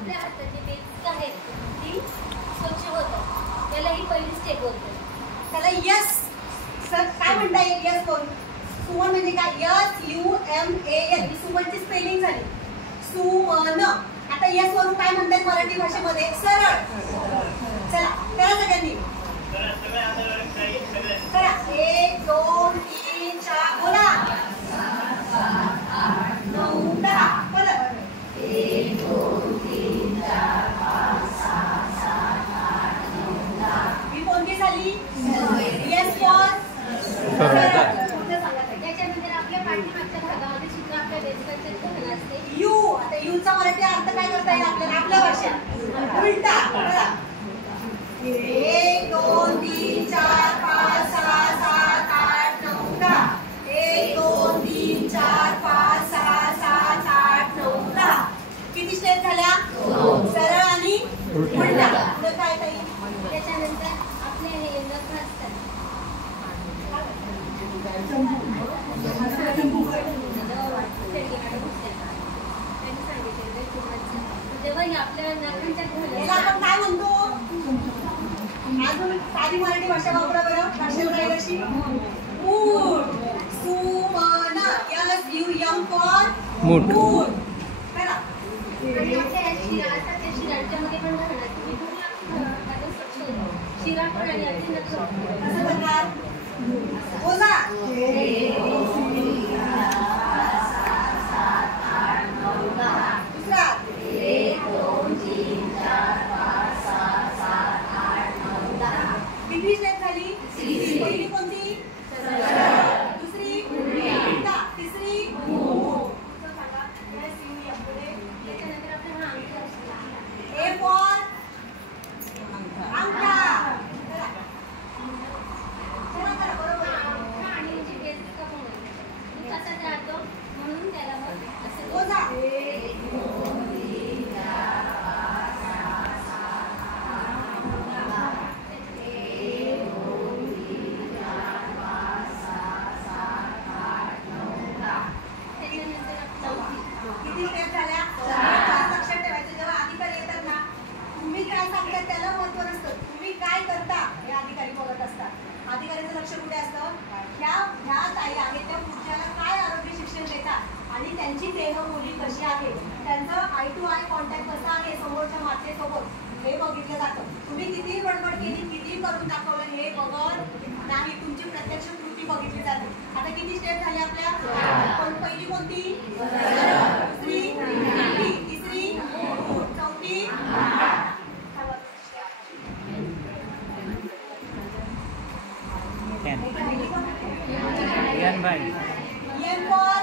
आपल्या हाताची बेसिक आहेत ती स्वच्छ होतात. त्याला ही पहिली स्टेप बोलतो. त्याला यस सर काय म्हणता येईल? यस कोण? सुमन म्हणजे काय? SUMAN. सुमनची स्पेलिंग झाली सुमन. आता यस वरून काय म्हणतात मराठी भाषेमध्ये? सरळ. चला करा सगळ्यांनी करा. 1 2 3 4 बोला. 9 10 बोला. 1 2 3 4 5 6 7 8 9 10. ही कोणती झाली? यस कोण? त्याच्यानंतर आपल्या पाठीमागच्या भागामध्ये सुद्धा आपल्या बेसिकचे धन असते. यू. आता यूचा मराठी अर्थ काय करता येईल आपल्याला? आपल्या भाषेत उलटा. बघा 1 2 3 4 5 6 7 8 9 10. 1 2 3 4 5 6 7 8 9 10. किती स्टेप झाल्या? सरळ आणि उलटा. पुढे काय ताई? त्याच्यानंतर आपले हे नख असतात. जेव्हा आपल्या नखांच्या याला आपण काय म्हणतो? अजून साधी मराठी भाषा वापरा बरं. भाषेला काय अशी मूठ. सुमन. SUM फॉर मूठ. करा. आणि आपल्या शिरा असतात त्या शिरांच्यामध्ये पण घालणार. तुम्ही स्वच्छ होतो शिरा पण आणि आपली नख कसं करणार? बोला. 1 2 3 4 5 6 7 8 9 10. दुसरा 1 2 3 4 5 6 7 8 9 10. किती स्टेप झाली? पहिली कोणती? दुसरी उलटा. तिसरी सांगा. त्याच्यानंतर आपल्या हा अंगठा असतो. A फॉर अंगठा. आणि जी बेसिक तसाच राहतो म्हणून त्याला मग असं बोला. 1 2 3 4 5 6 7 8 9 10. 1 2 3 4 5 6 7 8 9 10. त्याच्यानंतर चौथी किती स्टेप झाल्या? लक्षात ठेवायचं जेव्हा अधिकारी येतात ना तुम्ही काय सांगता त्याला महत्व नसतं. तुम्ही काय करता हे अधिकारी बघत असतात. अधिकाऱ्याचं लक्ष कुठे असतं? ह्या ताई आहेत त्या पुढच्याला काय आरोग्य शिक्षण देतात आणि त्यांची देहबोली कशी आहे, त्यांचं आय टू आय कॉन्टॅक्ट कसा आहे समोरच्या मातेसोबत हे बघितलं जातं. तुम्ही कितीही बडबड केली, कितीही करून दाखवलं, हे बघत नाही. तुमची प्रत्यक्ष कृती बघितली जाते. आता किती स्टेप झाले आपल्या? पण पहिली कोणती? दुसरी, तिसरी, चौथी. Yan ba? Yan for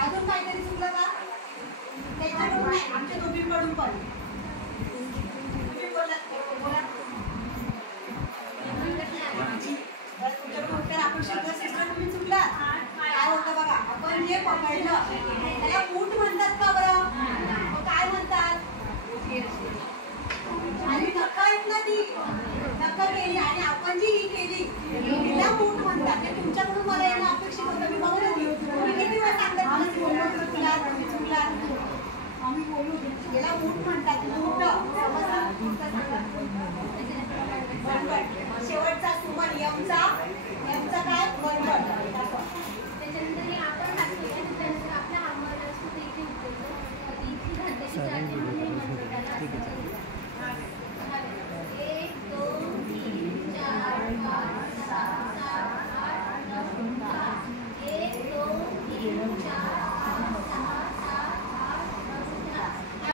अजून काहीतरी चुकलं का? त्याच्याकडून नाही, आमच्या दोघींकडून पण. तुम्ही बोला. तुमच्याकडून उत्तर आपण शब्द सिस्टर तुम्ही चुकला. काय होतं बघा, आपण जे पकडलं